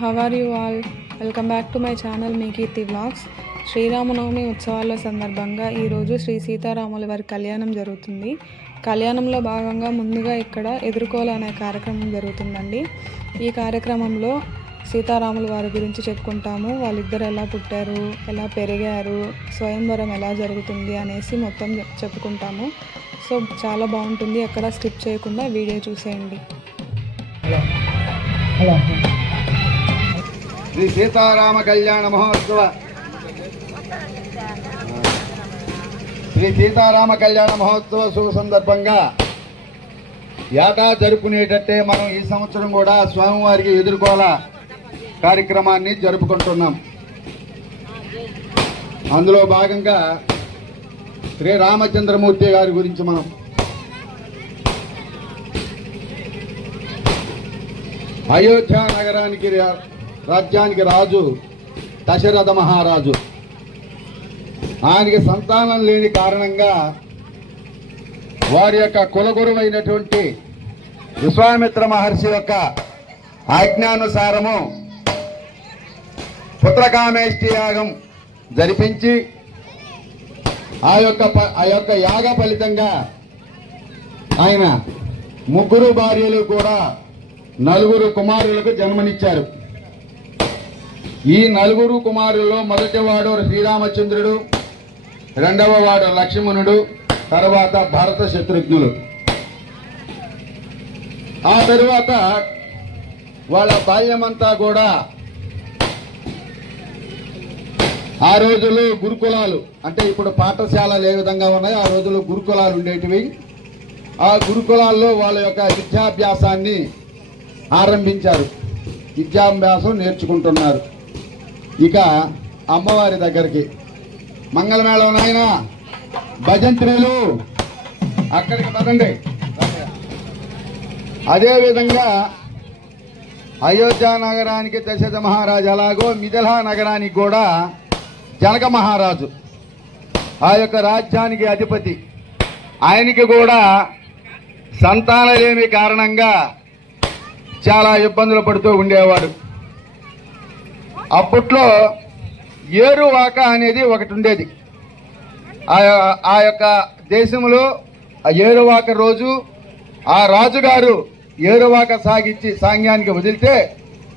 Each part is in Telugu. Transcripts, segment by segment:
how are you all? Welcome back to my channel మీ కీర్తి వ్లాగ్స్. శ్రీరామనవమి ఉత్సవాల సందర్భంగా ఈరోజు శ్రీ సీతారాముల వారి కళ్యాణం జరుగుతుంది. కళ్యాణంలో భాగంగా ముందుగా ఇక్కడ ఎదుర్కోలు అనే కార్యక్రమం జరుగుతుందండి. ఈ కార్యక్రమంలో సీతారాముల వారి గురించి చెప్పుకుంటాము. వాళ్ళిద్దరు ఎలా పుట్టారు, ఎలా పెరిగారు, స్వయంవరం ఎలా జరుగుతుంది అనేసి మొత్తం చెప్పుకుంటాము. సో చాలా బాగుంటుంది, ఎక్కడ స్కిప్ చేయకుండా వీడియో చూసేయండి. శ్రీ సీతారామ కళ్యాణ మహోత్సవ శుభ సందర్భంగా యాగా జరుపుకునేటట్టే మనం ఈ సంవత్సరం కూడా స్వామివారికి ఎదుర్కోల కార్యక్రమాన్ని జరుపుకుంటున్నాం. అందులో భాగంగా శ్రీరామచంద్రమూర్తి గారి గురించి మనం అయోధ్య నగరానికి రాజ్యానికి రాజు దశరథ మహారాజు. ఆయనకి సంతానం లేని కారణంగా వారి యొక్క కులగురువైనటువంటి విశ్వామిత్ర మహర్షి యొక్క ఆజ్ఞానుసారము పుత్రకామేష్టి యాగం జరిపించి ఆ యొక్క యాగ ఫలితంగా ఆయన ముగ్గురు భార్యలు కూడా 4 కుమారులకు జన్మనిచ్చారు. ఈ 4 కుమారుల్లో మొదటివాడు శ్రీరామచంద్రుడు, రెండవ వాడు లక్ష్మణుడు, తర్వాత భరత శత్రుఘ్నులు. ఆ తరువాత వాళ్ళ బాల్యమంతా కూడా ఆ రోజుల్లో గురుకులాలు, అంటే ఇప్పుడు పాఠశాలలు ఏ విధంగా ఉన్నాయో ఆ రోజుల్లో గురుకులాలు ఉండేటివి. ఆ గురుకులాల్లో వాళ్ళ యొక్క విద్యాభ్యాసాన్ని ఆరంభించారు, విద్యాభ్యాసం నేర్చుకుంటున్నారు. ఇక అమ్మవారి దగ్గరికి మంగళమేళం నాయన భజంత్రీలు అక్కడికి పదండి. అదేవిధంగా అయోధ్య నగరానికి దశరథ మహారాజు ఎలాగో మిథిలా నగరానికి కూడా జనక మహారాజు ఆ యొక్క రాజ్యానికి అధిపతి. ఆయనకి కూడా సంతానలేమి కారణంగా చాలా ఇబ్బందులు పడుతూ ఉండేవాడు. అప్పట్లో ఏరువాక అనేది ఒకటి ఉండేది. ఆ యొక్క దేశంలో ఆ ఏరువాక రోజు ఆ రాజుగారు ఏరువాక సాగించి సాంగ్యానికి వదిలితే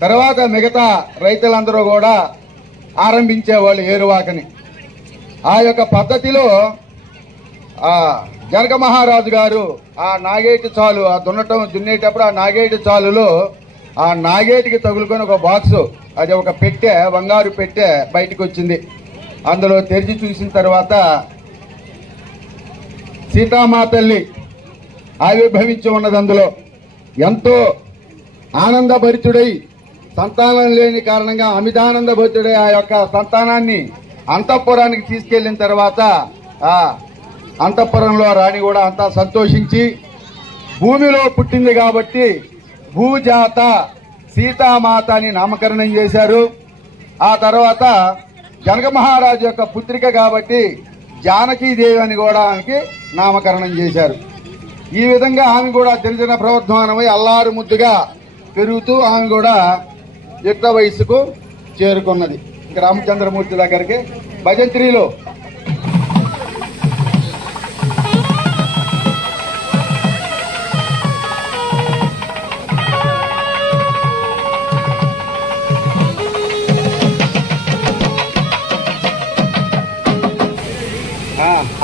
తర్వాత మిగతా రైతులందరూ కూడా ఆరంభించేవాళ్ళు ఏరువాకని. ఆ యొక్క పద్ధతిలో జనక మహారాజు గారు ఆ నాగేటి చాలు ఆ దున్నేటప్పుడు ఆ నాగేటి చాలులో ఆ నాగేటికి తగులుకొని ఒక బాక్సు, అది ఒక పెట్టె, బంగారు పెట్టె బయటకు వచ్చింది. అందులో తెరిచి చూసిన తర్వాత సీతామాతల్లి ఆవిర్భవించి ఉన్నది. అందులో ఎంతో ఆనందభరితుడై, సంతానం లేని కారణంగా అమితానందభరితుడై ఆ యొక్క సంతానాన్ని అంతఃపురానికి తీసుకెళ్లిన తర్వాత ఆ అంతఃపురంలో రాణి కూడా అంతా సంతోషించి భూమిలో పుట్టింది కాబట్టి భూజాత సీతామాత అని నామకరణం చేశారు. ఆ తర్వాత జనక మహారాజు యొక్క పుత్రిక కాబట్టి జానకీదేవి అని కూడా ఆమెకి నామకరణం చేశారు. ఈ విధంగా ఆమె కూడా దినదిన ప్రవర్ధమానమై అల్లారు ముద్దుగా పెరుగుతూ ఆమె కూడా యుక్త వయస్సుకు చేరుకున్నది. ఇక రామచంద్రమూర్తి దగ్గరికి భజంత్రిలో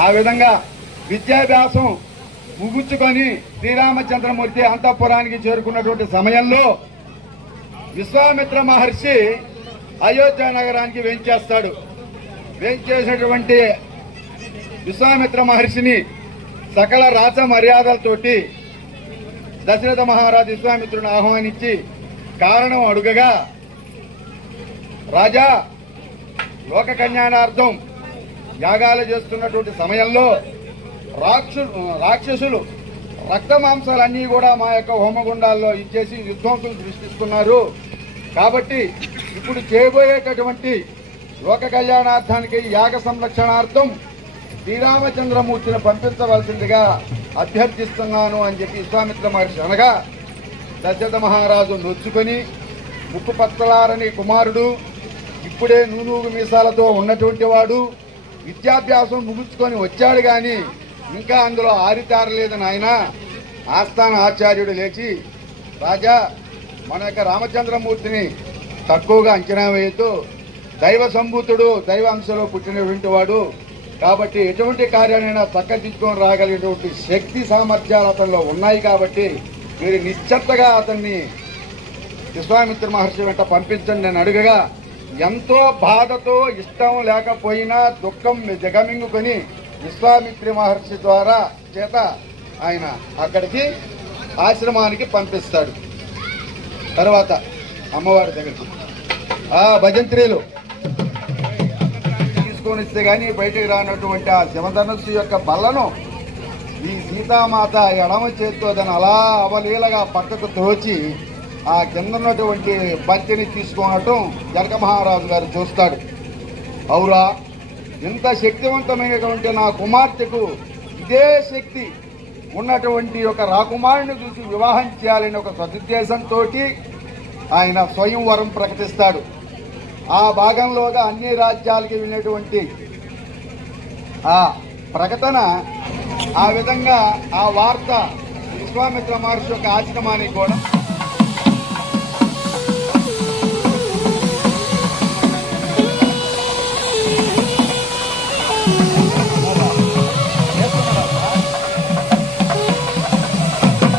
ఆ విధంగా విద్యాభ్యాసం ముగించుకొని శ్రీరామచంద్రమూర్తి అంతఃపురానికి చేరుకున్నటువంటి సమయంలో విశ్వామిత్ర మహర్షి అయోధ్య నగరానికి వేంచేస్తాడు. వేంచేసినటువంటి విశ్వామిత్ర మహర్షిని సకల రాజ మర్యాదలతోటి దశరథ మహారాజు విశ్వామిత్రుని ఆహ్వానించి కారణం అడుగగా, రాజా, లోక కళ్యాణార్థం యాగాలు చేస్తున్నటువంటి సమయంలో రాక్షసులు రక్త మాంసాలన్నీ కూడా మా యొక్క హోమగుండాల్లో ఇచ్చేసి విధ్వంసం సృష్టిస్తున్నారు. కాబట్టి ఇప్పుడు చేయబోయేటటువంటి లోక కళ్యాణార్థానికి యాగ సంరక్షణార్థం శ్రీరామచంద్రమూర్తిని పంపించవలసిందిగా అభ్యర్థిస్తున్నాను అని చెప్పి విశ్వామిత్ర మహర్షి అనగా దశరథ మహారాజు నొచ్చుకొని ముక్కు పచ్చలారని కుమారుడు, ఇప్పుడే నూనూగు మీసాలతో ఉన్నటువంటి వాడు, విద్యాభ్యాసం ముగించుకొని వచ్చాడు కానీ ఇంకా అందులో ఆరితారలేదు నాయన. ఆస్థాన ఆచార్యుడు లేచి, రాజా, మన యొక్క రామచంద్రమూర్తిని తక్కువగా అంచనా వేయతూ దైవ సంభూతుడు, దైవ అంశలో పుట్టినటువంటి వాడు కాబట్టి ఎటువంటి కార్యాలైనా చక్కదిద్దుకొని రాగలిగినటువంటి శక్తి సామర్థ్యాలు అతనిలో ఉన్నాయి కాబట్టి మీరు నిశ్చత్తగా అతన్ని విశ్వామిత్ర మహర్షి వెంట పంపించండి నేను అడుగగా, ఎంతో బాధతో ఇష్టం లేకపోయినా దుఃఖం దిగమింగుకొని విశ్వామిత్ర మహర్షి ద్వారా చేత ఆయన అక్కడికి ఆశ్రమానికి పంపిస్తాడు. తర్వాత అమ్మవారి దగ్గరికి భజంత్రీలు తీసుకొని ఇస్తే కానీ బయటికి రానటువంటి ఆ శివధనుస్సు యొక్క బల్లను ఈ సీతామాత ఎడమ చేతితో దాన్ని అలా అవలీలగా పక్కకు తోచి ఆ కింద ఉన్నటువంటి బంతిని తీసుకోవటం జనక మహారాజు గారు చూస్తాడు. అవురా, ఇంత శక్తివంతమైనటువంటి నా కుమార్తెకు ఇదే శక్తి ఉన్నటువంటి ఒక రాకుమారుని చూసి వివాహం చేయాలని ఒక సదుద్దేశంతో ఆయన స్వయంవరం ప్రకటిస్తాడు. ఆ భాగంలోగా అన్ని రాజ్యాలకి వెళ్ళినటువంటి ఆ ప్రకటన ఆ విధంగా ఆ వార్త విశ్వామిత్ర మహర్షి యొక్క ఆశ్రమానికి కూడా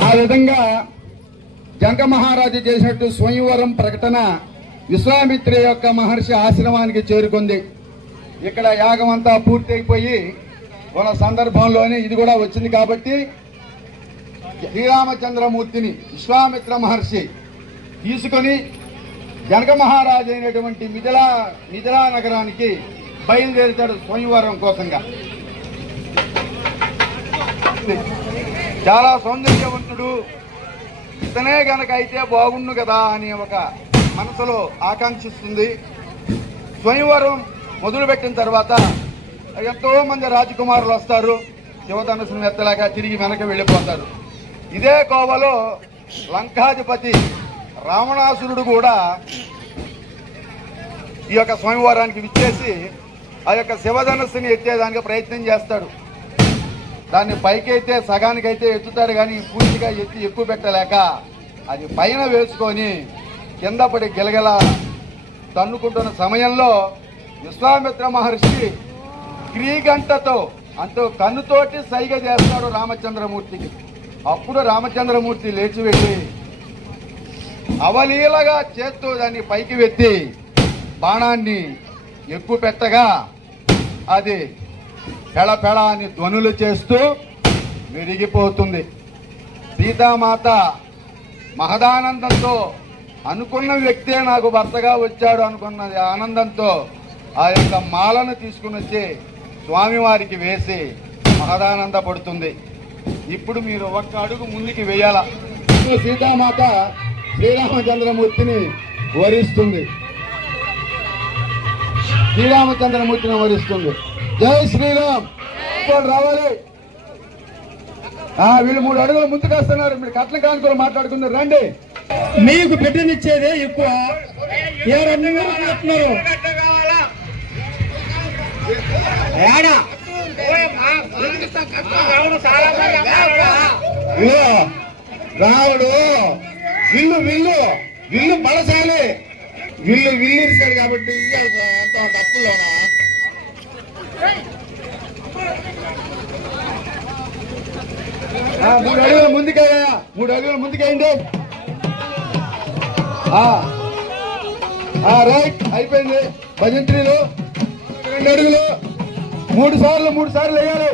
ఆ విధంగా జనక మహారాజు చేసినట్టు స్వయంవరం ప్రకటన విశ్వామిత్ర యొక్క మహర్షి ఆశ్రమానికి చేరుకుంది. ఇక్కడ యాగం అంతా పూర్తయిపోయి ఉన్న సందర్భంలోనే ఇది కూడా వచ్చింది కాబట్టి శ్రీరామచంద్రమూర్తిని విశ్వామిత్ర మహర్షి తీసుకొని జనక మహారాజు అయినటువంటి మిథిలా నగరానికి బయలుదేరుతాడు స్వయంవరం కోసంగా. చాలా సౌందర్యవంతుడు, ఇతనే గనక అయితే బాగుండు కదా అని ఒక మనసులో ఆకాంక్షిస్తుంది. స్వయంవరం మొదలుపెట్టిన తర్వాత ఎంతో మంది రాజకుమారులు వస్తారు, శివధనుసును ఎత్తలాగా తిరిగి వెనక వెళ్ళిపోతారు. ఇదే కోవలో లంకాధిపతి రావణాసురుడు కూడా ఈ యొక్క స్వయంవరానికి విచ్చేసి ఆ యొక్క శివధనుస్సుని ఎత్తేదానికి ప్రయత్నం చేస్తాడు. దాన్ని పైకైతే సగానికైతే ఎత్తుతాడు కానీ పూర్తిగా ఎత్తి ఎక్కువ పెట్టలేక అది పైన వేసుకొని కింద పడి గిలగిల తన్నుకుంటున్న సమయంలో విశ్వామిత్ర మహర్షి క్రీగంటతో అంటూ కన్నుతోటి సైగ చేస్తాడు రామచంద్రమూర్తికి. అప్పుడు రామచంద్రమూర్తి లేచి వెళ్ళి అవలీలగా చేత్తో దాన్ని పైకి వెత్తి బాణాన్ని ఎక్కువ పెట్టగా అది పెళపెళ అని ధ్వనులు చేస్తూ విరిగిపోతుంది. సీతామాత మహదానందంతో అనుకున్న వ్యక్తే నాకు భర్తగా వచ్చాడు అనుకున్నది ఆనందంతో ఆ యొక్క మాలను తీసుకుని వచ్చి స్వామివారికి వేసి మహదానంద పడుతుంది. ఇప్పుడు మీరు ఒక్క అడుగు ముందుకి వేయాల. సీతామాత శ్రీరామచంద్రమూర్తిని వరిస్తుంది. శ్రీరామచంద్రమూర్తిని వరిస్తుంది. జై శ్రీరామ్ రావాలి. వీళ్ళు 3 అడుగులు ముందుకు వస్తున్నారు. మీరు కట్ల కానుకలు మాట్లాడుకున్నారు. రండి. మీకు పెట్టనిచ్చేదే ఎక్కువ. ఏ 2 చెప్తున్నారు రావుడు విల్లు విల్లు విల్లు పడసాలి. విల్లు విల్లిరిశాడు కాబట్టి ఎంత తప్పులోనా. 3 అడుగులు ముందుకయ్యా. 3 అడుగులు ముందుకేయండి. రైట్ అయిపోయింది. భజంత్రీలు 2 అడుగులు 3 సార్లు వేయాలి.